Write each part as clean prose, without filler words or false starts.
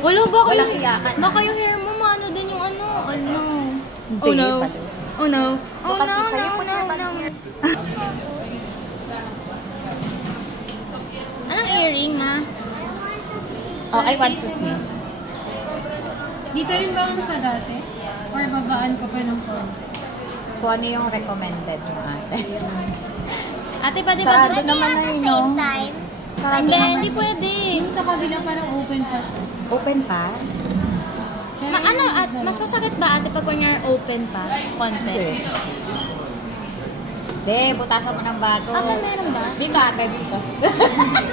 Wala ba kayo? Baka yung hair mo, maano din yung ano. Ano? Oh no. Oh no. Oh no, no. Anong earring ha? Oh, I want to see. Dito rin ba ako sa dati? Or babaan ko pa ng phone? Kung ano yung recommended mo ate. Ate, pwede Sa ba ano naman na yun, no? Hindi, hindi pwede. Yung sa kabila parang open pa siya. Open pa? Ano, mas masakit ba ate pag kunyar open pa? Konti. Hindi. Hindi, butasan mo ng bago. Ate, meron ba? Dito ate, dito.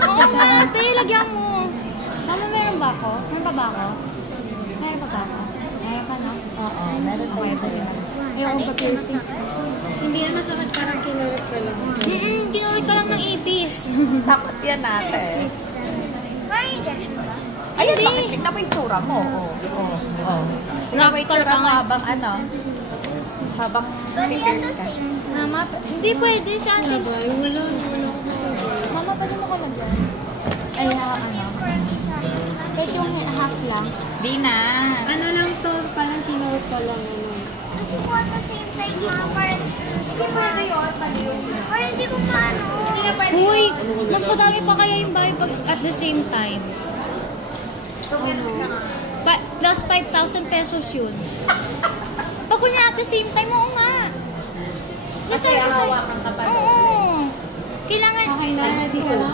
Oo nga ate, lagyan mo. Mama, meron ba ako? Meron pa ba ako? Meron pa ba ako? Meron ka no? Oo, meron tayo sa'yo. Ayoko pa piercing. Hindi yan masakit, parang kinulit ko lang. Kinulit ka lang ng ipis. Takot yan ate. May injection ba? Ayun, Hindi. bakit? Tignan mo yung tura mo. Tignan mo yung Rockstar tura ka mo nga. habang ano. Habang But we have the ka. same. Mama, hindi pwede si ate. Wala. Mama, pwede mo ko lagyan? Ay, ano? Kahit yung half lang. Di na. Ano lang to, parang kinulit ko lang. Kasi po at the same time, parang Hindi pwede yun. Mali yun. parang hindi ko maano. Hindi na pwede. Uy, mas madami pa kaya yung bahay pag at the same time. Plus 5,000 pesos yun. Pag kunya at the same time, oo nga. Kasi hawakan ka pa. Oo. Kailangan, Okay na, dito na.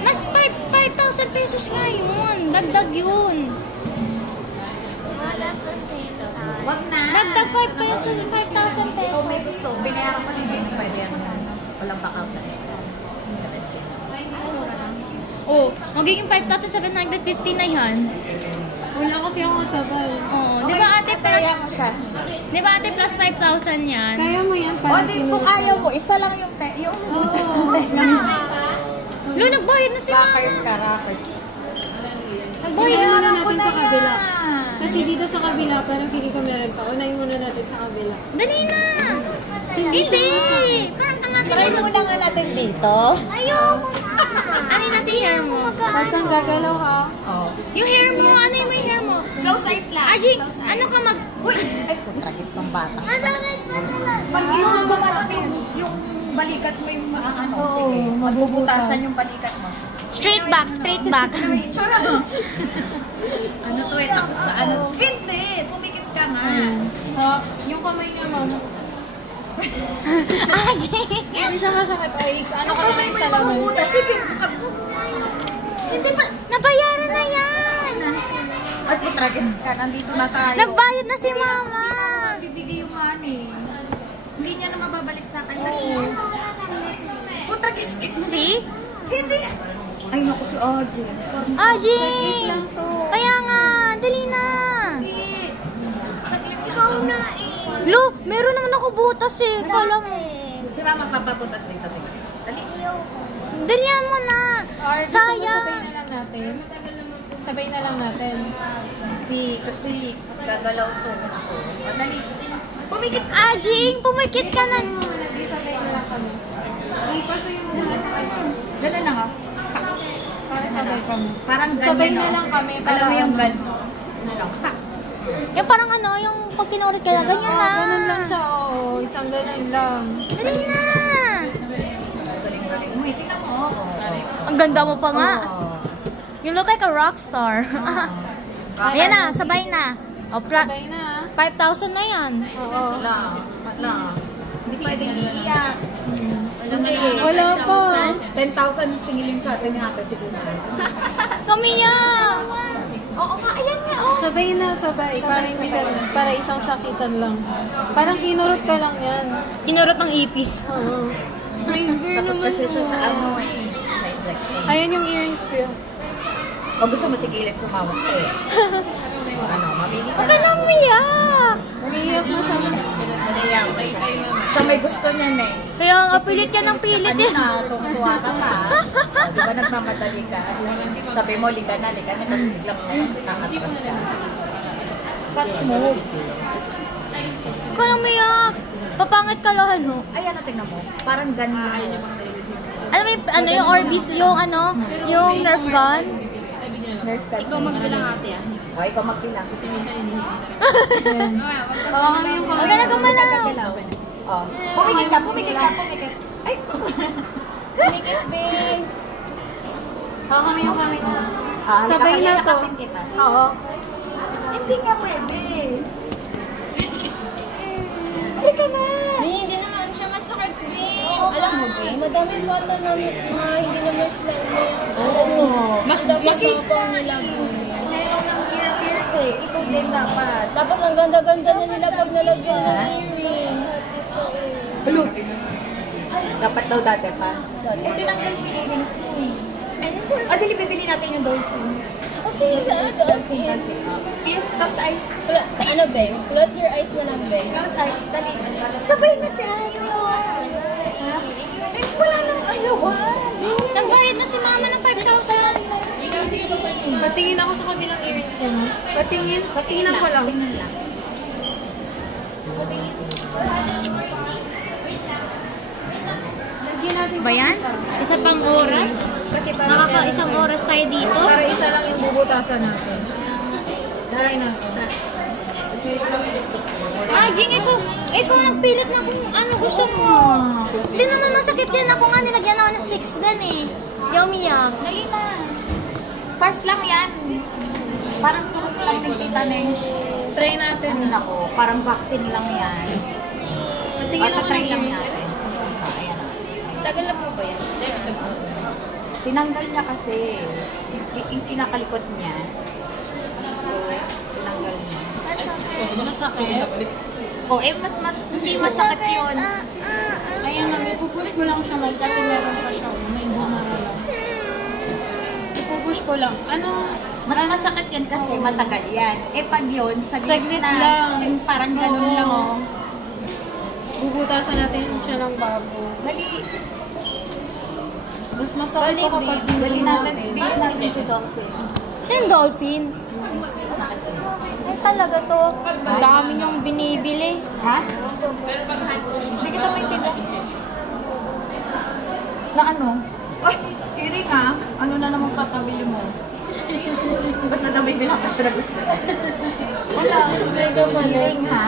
mas 5,000 pesos nga yun. Dagdag yun. All at the same time. Wag na. Dagdag 5 pesos, 5,000 Kung pesos. may gusto, binayaran ko hindi pwede yan. Walang backup. Oh, magiging 5,750 na yan. Wala kasi ako sabay. Oh, di ba ate plus, Kaya mo siya. di ba ate plus 5,000 yan? Kaya mo yan, O, parang di kinulit kung ko ayaw lang. mo, isa lang yung yung butas ng tenga. Lo, nagbayad na si mama. Rockers ka, rockers. Nagbayad Unahin na. muna natin sa kabila. yan. Kasi dito sa kabila, parang hindi ko meron pa. Unahin muna natin sa kabila. Dali na. Hindi siya Hindi. masakit. Parang tanga ka Try rin. muna nga natin dito. Ayoko na. Ano yung natin hair mo? Huwag kang gagalaw ha. Oh. Yung hair mo, ano yung may hair mo? Close eyes lang. Aji, ano ka mag... Ay, putragis ng bata. Masakit pa naman. Pag yung bumarap yung balikat mo yung ano, Oo, sige. mabubutasan. Magbubutasan yung balikat mo. Straight back, straight back. Ano yung itsura mo? Ano to eh? Takot sa ano? Hindi! Pumikit ka nga. Ha? Yung kamay niya, mama. Aji. Hindi siya masakit. Ay, ano ka naman sa May laman? mabubutas. Sige. Hindi ba? Nabayaran na yan. Ay, putragis ka. Nandito na tayo. Nagbayad na si mama. Bibigay yung money. Hindi niya na mababalik sa akin. Putragis ka. See? Hindi na. Ay, naku si Audrey. Aji. Saglit lang to. Kaya nga, dali na. Hindi. Saglit lang. Ikaw na eh. Lo, meron naman ako butas eh. Kala mo. Si Mama papaputas dito. Dali. Dalihan mo na. Or gusto mo sabay Sayang. na lang natin? Sabay na lang natin. Hindi, kasi gagalaw to. Ako. O, dali. Pumikit. Ajing, pumikit ka na. Sabay na lang kami. Ay, paso yung muna sa kanya. Dala lang ako. Para sabay kami. Parang ganyan. Sabay na no? lang kami, Alam mo para yung ano? gano'n. Ano lang. Ha. Yung parang ano, yung pag kinurit ka na, ganyan Oo, na. ganun lang siya. Oo, isang ganun lang. Dali na. Galing-galing mo. Tingnan mo. Ang ganda mo pa nga. Oo. You look like a rock star. Ayan na, sabay na. O, Sabay na. 5,000 na yan. Oo. Wala. Wala. Hindi pwedeng iiyak. Hindi. Wala pa. 10,000 singilin sa atin ni ate siguro. Kamiya. Oo nga, ayan nga. Oh. Sabay na, sabay. Para hindi ka, para isang sakitan lang. Parang kinurot ka lang yan. Kinurot ang ipis. Oo. Ay, girl Takot naman kasi siya sa ano to. eh. Sa injection. Ayan yung earrings ko. O gusto mo si Gilip sumawak sa'yo. O ano, mamili ka Huwag ka na. na umiyak. Nag-iiyak na siya. Naiyak mo siya. Siya may gusto niyan eh. Kaya nga, pilit ka ng pilit eh. Kanina, tumutuwa ka pa. O, di ba nagmamadali ka? Sabi mo, liga na. Tapos biglang nakatras ka. Touch mo. Huwag ka na umiyak. Papangit ka lang, ano? Ayan, tingnan mo. Parang ganun. Alam mo yung, ano, yung Orbis, yung ano, yung Nerf gun? Nerf gun. Ikaw magbilang ate ah. O, ikaw magbilang. Hawakan mo yung Huwag ka na gumalaw. Oh. Pumikit ka, pumikit ka, pumikit. Ay, Mikit, babe. Hawakan mo yung kamay ko. sabay na to. Kita. Oo. Hindi nga pwede. Halika na. Babe, hindi naman siya masakit, babe. Alam mo, babe, madaming bata na hindi naman sila Oo. mas tapang nila, babe. Meron ng ear pierce eh. Ikaw din dapat. Dapat ang ganda-ganda na nila pag nalagyan ng earrings. Hello. Dapat daw dati pa. Eh, tinanggal mo yung earrings mo eh. Dili, bibili natin yung dolphin. Kasi Dolphin. Please, close eyes. Ano, babe? Close your eyes na lang, babe. Close eyes. Dali. Sabay na si Ayo. Eh, wala nang ayawan. Nagbayad na si mama ng 5,000. Patingin ako sa kabilang earrings yun. Patingin. Patingin ako lang. Tingnan lang. Lagyan natin. Ba yan? Isa pang oras? Kasi para Nakaka-isang oras tayo dito? Para isa lang yung bubutasan natin. Dali na. Jing, ikaw nagpilit na kung ano gusto mo. Hindi naman masakit yan. Ako nga nilagyan ako ng 6 din eh. Hindi ako umiyak. Dali na. Fast lang yan. Parang turok lang ng tetanus. Try natin. Ano na ko, parang vaccine lang yan. Patingin ako try ng lang earrings. natin. Ayan. Tagal na po ba yan? Tinanggal niya kasi. Yung kinakalikot niya. So, tinanggal niya. Masakit. Oh, hindi masakit yun. Ayan na, may pupush ko lang siya mal kasi meron pa siya. May bunga na lang. Ipupush ko lang. Ano? Mas masakit yan kasi matagal yan. Eh pag yun, Saglit na, lang. parang ganun lang oh. Bubutasan natin siya ng bago. Dali. Mas masakit Balik, ko kapag babe. Dali natin, natin. bigyan natin si Dolphin. Siya yung dolphin. Ay talaga to. Ang dami niyong binibili. Ha? Hindi kita maintindihan. Na ano? Ay, earring ha? Ano na naman papabili mo? Basta daw bibila pa siya na gusto. Wala. Earring ha?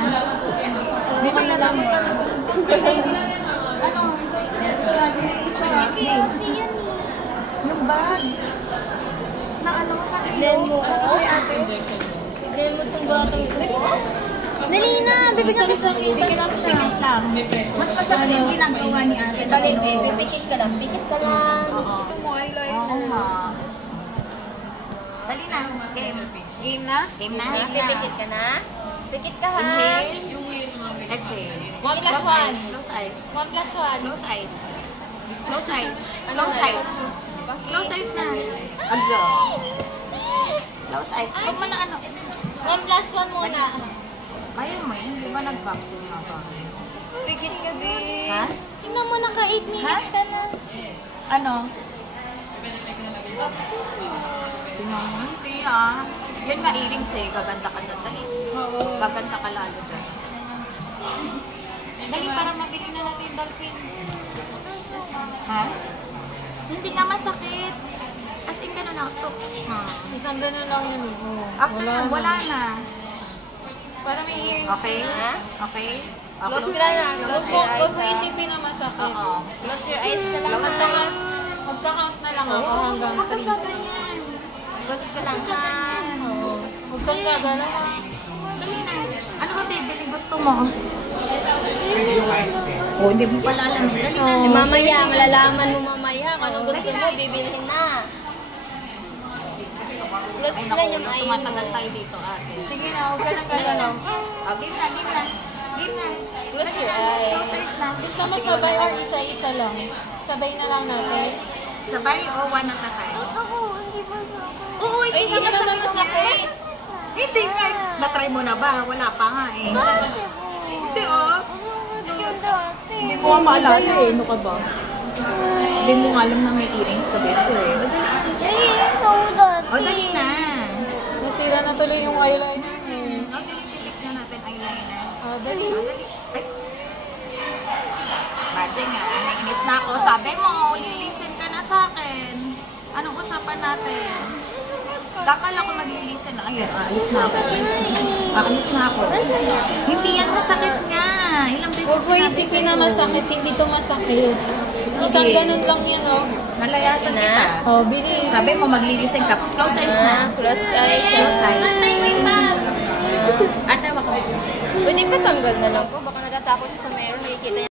Bibili na lang mo. Ano? Isa. Yung bag. Na ano? Saan Tignan mo. Ay, ate. Tignan mo itong batang ko. Dali na, bibigyan kita. Bigyan lang siya. Pikit lang. Mas masakit yung ginagawa ni ate. Balik, babe. Pipikit ka lang. Pikit ka lang. Oo. Ito mo, eyeliner. Oo nga. Dali na. Game. Game na? Game na. Babe, pipikit ka na. Pikit ka ha. Inhale. Exhale. 1 plus Close eyes. 1. Close eyes. 1 plus 1. Close eyes. Close eyes. Ano Close na? eyes. Close eyes na. Aglo. Close eyes. Huwag mo na ano. 1 plus 1 muna. Kaya mo yun. Di ba nag-vaccine na ba? Pikit ka, babe. Ha? Tingnan mo, naka 8 minutes ka na. Ano? Tingnan mo. Hindi ah. Yan nga earrings eh. Gaganda ka dyan. Dali. Oo. Gaganda ka lalo dyan. Dali para mabili na natin yung dolphin. Ha? Hindi nga masakit. As in gano'n ako. Isang ganun lang yun. Oh. After na, wala na. Para may earrings. Okay? Ha? Okay? Close ka lang. Huwag mo isipin na masakit. Oo. Close your eyes ka lang. Magka-count na lang ako hanggang Huwag kang 3. gaganyan. Close ka lang ha. Huwag kang gagalaw ha. Dali na. Ano ba bibili gusto mo? Oh, hindi mo pala alam. Dali na. Mamaya, malalaman mo mamaya kung anong gusto mo, bibilhin na. Close Ay, lang naku, yung eye mo. tumatagal tayo dito, ate. Sige na, huwag ka nang gagalaw. Oh, game na, game na. Game na. Close your eyes. Close eyes na. Gusto mo sabay or isa-isa lang? Sabay na lang natin. Sabay o one at a time? Oo, Ay, hindi naman masakit. Hindi nga. Na-try mo na ba? Wala pa nga eh. Hindi oh. Hindi mo nga maalala eh. Ano ka ba? Hindi mo nga alam na may earrings ka before eh. O, dali na. Nasira na tuloy yung eyeliner eh. O, dali, fix na natin eyeliner. Oh, dali. O, dali. Ay. Badge nga, nainis na ako. Sabi mo, lilis Anong usapan natin? Dakal ako maglilisen na. Ayun, alis na ako. Alis na ako. Hindi yan masakit nga. Ilang beses Huwag mo isipin na masakit, hindi to masakit. Isang ganun lang yan, oh. Nalayasan kita. Oh, bilis. Sabi mo maglilisen ka. Close eyes na. Close eyes. Close eyes. Antay mo yung bag. Ate, baka Pwede pa tanggal na lang po. Baka natatakot siya sa meron. Nakikita niya.